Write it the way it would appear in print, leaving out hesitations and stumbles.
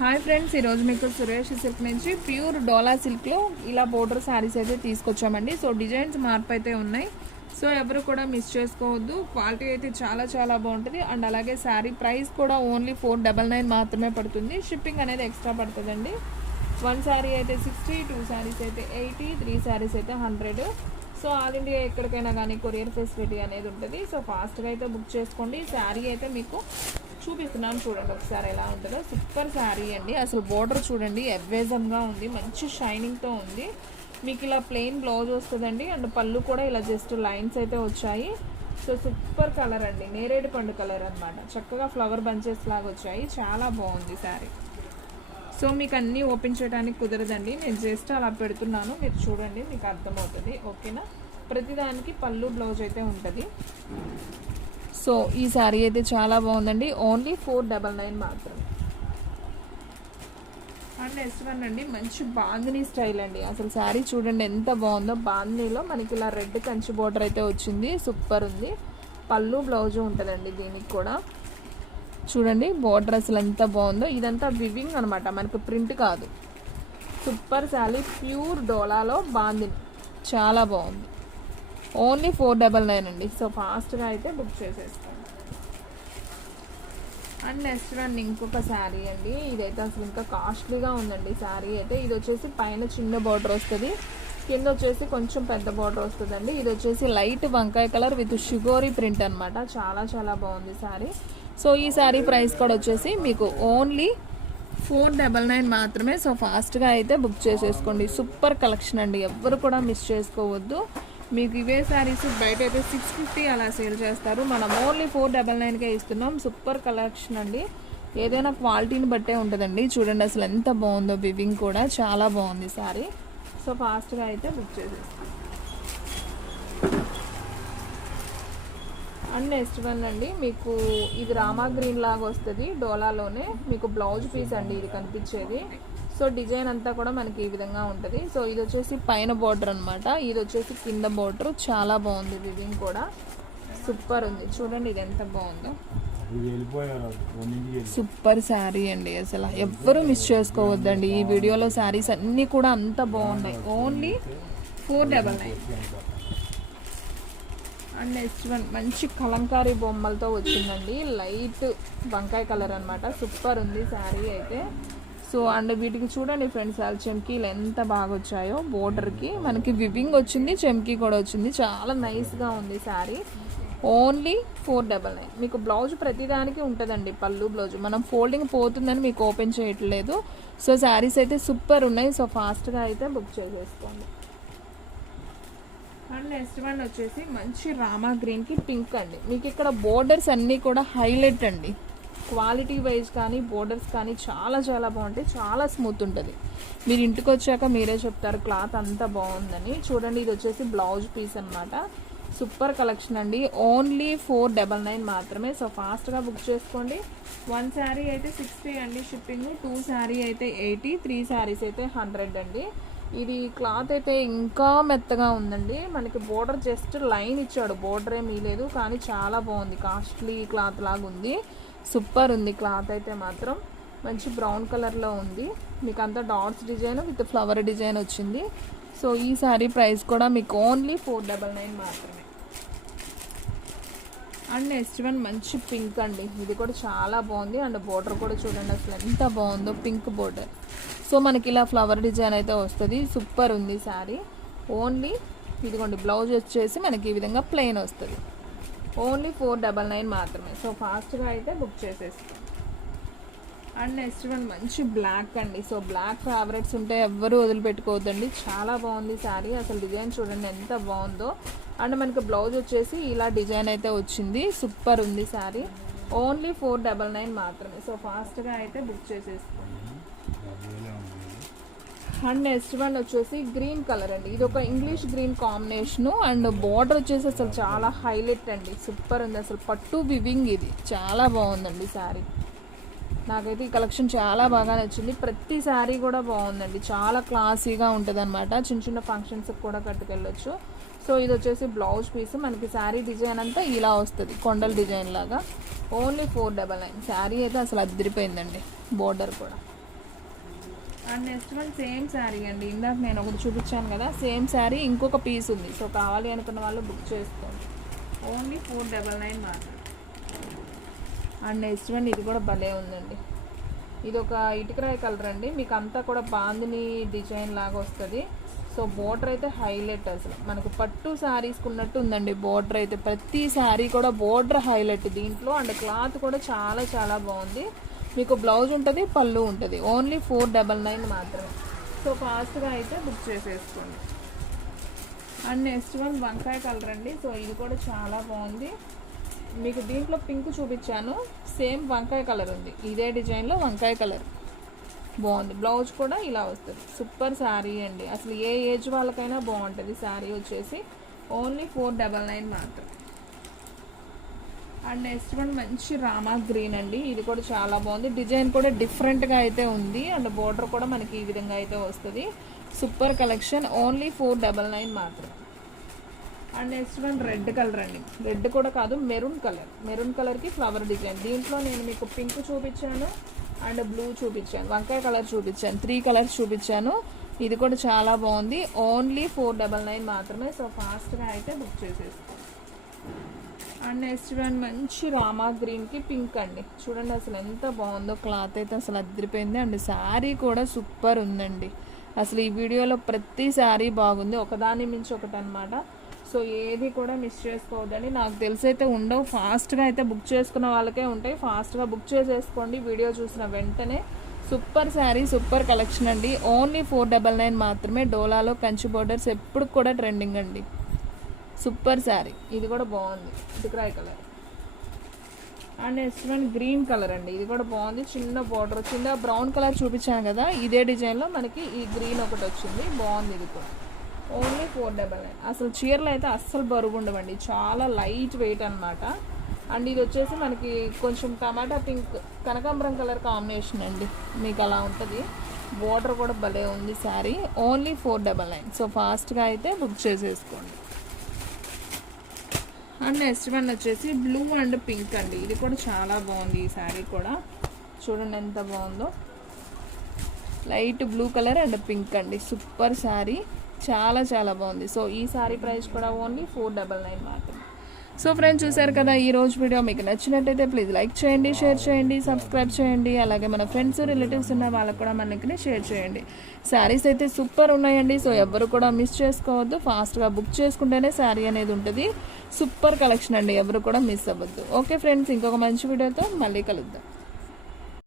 Hi friends, ఈరోజు మీకు Suresh silk నుంచి ప్యూర్ డోలా సిల్క్లో ఇలా బోర్డర్ శారీస్ అయితే తీసుకొచ్చామండి. సో డిజైన్స్ మార్పు అయితే ఉన్నాయి. సో ఎవరు కూడా మిస్ చేసుకోవద్దు. క్వాలిటీ అయితే చాలా చాలా బాగుంటుంది. అండ్ అలాగే శారీ ప్రైస్ కూడా ఓన్లీ 499 మాత్రమే పడుతుంది. షిప్పింగ్ అనేది ఎక్స్ట్రా పడుతుందండి. 1 శారీ అయితే 60, 2 శారీస్ అయితే 80, 3 శారీస్ అయితే 100. సో ఆల్ ఇండియా ఎక్కడికైనా కానీ కొరియర్ ఫెసిలిటీ అనేది ఉంటుంది. సో ఫాస్ట్గా అయితే బుక్ చేసుకోండి. శారీ అయితే మీకు చూపిస్తున్నాను, చూడండి ఒకసారి ఎలా ఉంటుందో. సూపర్ శారీ అండి. అసలు బోర్డర్ చూడండి, అవేజంగా ఉంది, మంచి షైనింగ్తో ఉంది. మీకు ఇలా ప్లెయిన్ బ్లౌజ్ వస్తుందండి. అండ్ పళ్ళు కూడా ఇలా జస్ట్ లైన్స్ అయితే వచ్చాయి. సో సూపర్ కలర్ అండి, నేరేడు పండు కలర్ అనమాట. చక్కగా ఫ్లవర్ బంచెస్ లాగా వచ్చాయి. చాలా బాగుంది శారీ. సో మీకు అన్నీ ఓపెన్ చేయడానికి కుదరదండి, నేను జస్ట్ అలా పెడుతున్నాను, మీరు చూడండి, మీకు అర్థమవుతుంది. ఓకేనా? ప్రతిదానికి పళ్ళు బ్లౌజ్ అయితే ఉంటుంది. సో ఈ శారీ అయితే చాలా బాగుందండి. ఓన్లీ 499 మాత్రమే. అండ్ నెక్స్ట్ వన్ అండి, మంచి బాందినీ స్టైల్ అండి. అసలు శారీ చూడండి ఎంత బాగుందో. బాందినీలో మనకి ఇలా రెడ్ కంచి బోర్డర్ అయితే వచ్చింది. సూపర్ ఉంది. పళ్ళు బ్లౌజ్ ఉంటుందండి దీనికి కూడా. చూడండి బోర్డర్ అసలు ఎంత బాగుందో. ఇదంతా వివింగ్ అనమాట, మనకు ప్రింట్ కాదు. సూపర్ శారీ, ప్యూర్ డోలాలో బాందిని, చాలా బాగుంది. ఓన్లీ 499 అండి. సో ఫాస్ట్గా అయితే బుక్ చేసేసుకోండి. అండ్ నెక్స్ట్ వన్ ఇంకొక శారీ అండి. ఇదైతే అసలు ఇంకా కాస్ట్లీగా ఉందండి శారీ అయితే. ఇది వచ్చేసి పైన చిన్న బార్డర్ వస్తుంది, కింద వచ్చేసి కొంచెం పెద్ద బార్డర్ వస్తుందండి. ఇది వచ్చేసి లైట్ వంకాయ కలర్ విత్ షుగోరీ ప్రింట్ అనమాట. చాలా చాలా బాగుంది శారీ. సో ఈ శారీ ప్రైస్ కూడా వచ్చేసి మీకు ఓన్లీ 499 మాత్రమే. సో ఫాస్ట్గా అయితే బుక్ చేసేసుకోండి. సూపర్ కలెక్షన్ అండి, ఎవ్వరు కూడా మిస్ చేసుకోవద్దు. మీకు ఇవే శారీస్ బయట అయితే 650 అలా సేల్ చేస్తారు, మనం ఓన్లీ 499కే ఇస్తున్నాం. సూపర్ కలెక్షన్ అండి. ఏదైనా క్వాలిటీని బట్టే ఉంటుందండి. చూడండి అసలు ఎంత బాగుందో. వివింగ్ కూడా చాలా బాగుంది శారీ. సో ఫాస్ట్గా అయితే బుక్ చేసేస్తాం. అండ్ నెక్స్ట్ వన్ అండి, మీకు ఇది రామా గ్రీన్ లాగా వస్తుంది డోలాలోనే. మీకు బ్లౌజ్ పీస్ అండి ఇది కనిపించేది. సో డిజైన్ అంతా కూడా మనకి ఈ విధంగా ఉంటుంది. సో ఇది వచ్చేసి పైన బార్డర్ అనమాట, ఇది వచ్చేసి కింద బార్డర్. చాలా బాగుంది. వివింగ్ కూడా సూపర్ ఉంది. చూడండి ఇది ఎంత బాగుందో. సూపర్ శారీ అండి. అసలు ఎవ్వరూ మిస్ చేసుకోవద్దండి. ఈ వీడియోలో శారీస్ అన్నీ కూడా అంత బాగున్నాయి. ఓన్లీ 499. అండ్ నెక్స్ట్ వన్ మంచి కలంకారీ బొమ్మలతో వచ్చిందండి. లైట్ వంకాయ కలర్ అనమాట. సూపర్ ఉంది శారీ అయితే. సో అండ్ వీటికి చూడండి ఫ్రెండ్స్, చెమ్కీలు ఎంత బాగా వచ్చాయో. బోర్డర్కి మనకి వివింగ్ వచ్చింది, చెమ్కీ కూడా వచ్చింది. చాలా నైస్గా ఉంది శారీ. ఓన్లీ 499. మీకు బ్లౌజ్ ప్రతిదానికి ఉంటుందండి, పళ్ళు బ్లౌజ్. మనం ఫోల్డింగ్ పోతుందని మీకు ఓపెన్ చేయట్లేదు. సో శారీస్ అయితే సూపర్ ఉన్నాయి. సో ఫాస్ట్గా అయితే బుక్ చేసేసుకోండి. అండ్ నెక్స్ట్ వన్ వచ్చేసి మంచి రామా గ్రీన్కి పింక్ అండి. మీకు ఇక్కడ బోర్డర్స్ అన్నీ కూడా హైలైట్ అండి. క్వాలిటీ వైజ్ కానీ బోర్డర్స్ కానీ చాలా చాలా బాగుంటాయి. చాలా స్మూత్ ఉంటుంది. మీరు ఇంటికి వచ్చాక మీరే చెప్తారు క్లాత్ అంతా బాగుందని. చూడండి ఇది వచ్చేసి బ్లౌజ్ పీస్ అనమాట. సూపర్ కలెక్షన్ అండి. ఓన్లీ 499 మాత్రమే. సో ఫాస్ట్గా బుక్ చేసుకోండి. 1 శారీ అయితే 60 అండి షిప్పింగ్, 2 శారీ అయితే 80, 3 శారీస్ అయితే 100 అండి. ఇది క్లాత్ అయితే ఇంకా మెత్తగా ఉందండి. మనకి బోర్డర్ జస్ట్ లైన్ ఇచ్చాడు, బోర్డర్ ఏమీ లేదు, కానీ చాలా బాగుంది. కాస్ట్లీ క్లాత్ లాగా ఉంది. సూపర్ ఉంది క్లాత్ అయితే మాత్రం. మంచి బ్రౌన్ కలర్లో ఉంది. మీకు అంతా dots design with flower design వచ్చింది. సో ఈ శారీ ప్రైస్ కూడా మీకు ఓన్లీ 499 మాత్రమే. అండ్ నెక్స్ట్ వన్ మంచి పింక్ అండి. ఇది కూడా చాలా బాగుంది. అండ్ బోర్డర్ కూడా చూడండి అసలు ఎంత బాగుందో, పింక్ బోర్డర్. సో మనకి ఇలా ఫ్లవర్ డిజైన్ అయితే వస్తుంది. సూపర్ ఉంది శారీ. ఓన్లీ ఇదిగోండి బ్లౌజ్ వచ్చేసి మనకి ఈ విధంగా ప్లెయిన్ వస్తుంది. ఓన్లీ 499 మాత్రమే. సో ఫాస్ట్గా అయితే బుక్ చేసేస్తాం. అండ్ నెక్స్ట్ వన్ మంచి బ్లాక్ అండి. సో బ్లాక్ ఫేవరెట్స్ ఉంటే ఎవ్వరూ వదిలిపెట్టుకోవద్దండి. చాలా బాగుంది శారీ. అసలు డిజైన్ చూడండి ఎంత బాగుందో. అండ్ మనకి బ్లౌజ్ వచ్చేసి ఇలా డిజైన్ అయితే వచ్చింది. సూపర్ ఉంది శారీ. ఓన్లీ 499 మాత్రమే. సో ఫాస్ట్గా అయితే బుక్ చేసేసుకోండి. అండ్ నెక్స్ట్ వన్ వచ్చేసి గ్రీన్ కలర్ అండి. ఇది ఒక English green combination. And border వచ్చేసి అసలు చాలా హైలైట్ అండి. సూపర్ ఉంది. అసలు పట్టు వివింగ్ ఇది చాలా బాగుందండి శారీ. నాకైతే ఈ కలెక్షన్ చాలా బాగా నచ్చింది. ప్రతి శారీ కూడా బాగుందండి. చాలా క్లాసీగా ఉంటుంది అనమాట. చిన్న చిన్న ఫంక్షన్స్కి కూడా కట్టుకెళ్ళొచ్చు. సో ఇది వచ్చేసి బ్లౌజ్ పీస్. మనకి శారీ డిజైన్ అంతా ఇలా వస్తుంది, కొండల డిజైన్ లాగా. ఓన్లీ 499. శారీ అయితే అసలు అదిరిపోయిందండి. బోర్డర్ కూడా and next one same sari అండి, ఇందాక నేను ఒకటి చూపించాను కదా, సేమ్ శారీ ఇంకొక పీస్ ఉంది. సో కావాలి అనుకున్న వాళ్ళు బుక్ చేసుకోండి. ఓన్లీ 499 మాత్రం. అండ్ నెక్స్ట్ వన్ ఇది కూడా భలే ఉందండి. ఇది ఒక ఇటుకరాయి కలర్ అండి, మీకు అంతా కూడా బాందిని డిజైన్ లాగా వస్తుంది. సో బోర్డర్ అయితే హైలైట్, అసలు మనకు పట్టు శారీస్కి ఉన్నట్టు ఉందండి బోర్డర్ అయితే. ప్రతి శారీ కూడా బోర్డర్ హైలైట్ దీంట్లో. అండ్ క్లాత్ కూడా చాలా చాలా బాగుంది. మీకు బ్లౌజ్ ఉంటుంది, పళ్ళు ఉంటుంది. ఓన్లీ 499 మాత్రమే. సో ఫాస్ట్గా అయితే బుక్ చేసేసుకోండి. అండ్ నెక్స్ట్ వన్ వంకాయ కలర్ అండి. సో ఇది కూడా చాలా బాగుంది. మీకు దీంట్లో పింక్ చూపించాను, సేమ్ వంకాయ కలర్ ఉంది. ఇదే డిజైన్లో వంకాయ కలర్ బాగుంది. బ్లౌజ్ కూడా ఇలా వస్తుంది. సూపర్ శారీ అండి, అసలు ఏ ఏజ్ వాళ్ళకైనా బాగుంటుంది. శారీ వచ్చేసి ఓన్లీ 499 మాత్రం. అండ్ నెక్స్ట్ వన్ మంచి రామా గ్రీన్ అండి. ఇది కూడా చాలా బాగుంది. డిజైన్ కూడా డిఫరెంట్గా అయితే ఉంది. అండ్ బోర్డర్ కూడా మనకి ఈ విధంగా అయితే వస్తుంది. Super collection. ఓన్లీ 499 మాత్రం. And next one red colour అండి. రెడ్ కూడా కాదు, మెరూన్ కలర్. మెరూన్ కలర్కి ఫ్లవర్ డిజైన్. దీంట్లో నేను మీకు పింక్ చూపించాను అండ్ బ్లూ చూపించాను, వంకాయ కలర్ చూపించాను, 3 కలర్స్ చూపించాను. ఇది కూడా చాలా బాగుంది. ఓన్లీ 499 మాత్రమే. సో ఫాస్ట్గా అయితే బుక్ చేసేసుకోండి. అండ్ నెక్స్ట్ వన్ మంచి రామా గ్రీన్కి పింక్ అండి. చూడండి అసలు ఎంత బాగుందో. క్లాత్ అయితే అసలు అదిరిపోయింది. అండ్ శారీ కూడా సూపర్ ఉందండి. అసలు ఈ వీడియోలో ప్రతి శారీ బాగుంది, ఒకదాని మించి ఒకటి అనమాట. సో ఏది కూడా మిస్ చేసుకోవద్దని. నాకు తెలిసి అయితే ఉండవు. ఫాస్ట్గా అయితే బుక్ చేసుకున్న వాళ్ళకే ఉంటాయి. ఫాస్ట్గా బుక్ చేసేసుకోండి వీడియో చూసిన వెంటనే. సూపర్ శారీ, సూపర్ కలెక్షన్ అండి. ఓన్లీ 499 మాత్రమే. డోలాలో కంచి బోర్డర్స్ ఎప్పుడు కూడా ట్రెండింగ్ అండి. సూపర్ శారీ. ఇది కూడా బాగుంది, ఇటుకరాయి colour. And next one green colour అండి. ఇది కూడా బాగుంది. చిన్న బార్డర్ వచ్చింది. బ్రౌన్ కలర్ చూపించాను కదా, ఇదే డిజైన్లో మనకి ఈ గ్రీన్ ఒకటి వచ్చింది. బాగుంది. ఇది కూడా ఓన్లీ 499. అసలు చీరలు అయితే అస్సలు బరువు ఉండవండి, చాలా లైట్ వెయిట్ అనమాట. అండ్ ఇది వచ్చేసి మనకి కొంచెం టమాటా పింక్, కనకాంబరం కలర్ కాంబినేషన్ అండి. మీకు అలా ఉంటుంది. బోర్డర్ కూడా భలే ఉంది శారీ. ఓన్లీ 499. సో ఫాస్ట్గా అయితే బుక్ చేసేసుకోండి. అండ్ నెక్స్ట్ వన్ వచ్చేసి బ్లూ అండ్ పింక్ అండి. ఇది కూడా చాలా బాగుంది. ఈ శారీ కూడా చూడండి ఎంత బాగుందో. Light blue colour and pink అండి. సూపర్ శారీ, చాలా చాలా బాగుంది. సో ఈ శారీ ప్రైస్ కూడా ఓన్లీ 499 మాత్రమే. సో ఫ్రెండ్స్ చూసారు కదా ఈ రోజు వీడియో. మీకు నచ్చినట్టయితే ప్లీజ్ లైక్ చేయండి, షేర్ చేయండి, సబ్స్క్రైబ్ చేయండి. అలాగే మన ఫ్రెండ్స్ రిలేటివ్స్ ఉన్న వాళ్ళకు కూడా మనకి షేర్ చేయండి. శారీస్ అయితే సూపర్ ఉన్నాయండి. సో ఎవరు కూడా మిస్ చేసుకోవద్దు. ఫాస్ట్గా బుక్ చేసుకుంటేనే శారీ అనేది ఉంటుంది. సూపర్ కలెక్షన్ అండి, ఎవరు కూడా మిస్ అవ్వద్దు. ఓకే ఫ్రెండ్స్, ఇంకొక మంచి వీడియోతో మళ్ళీ కలుద్దాం.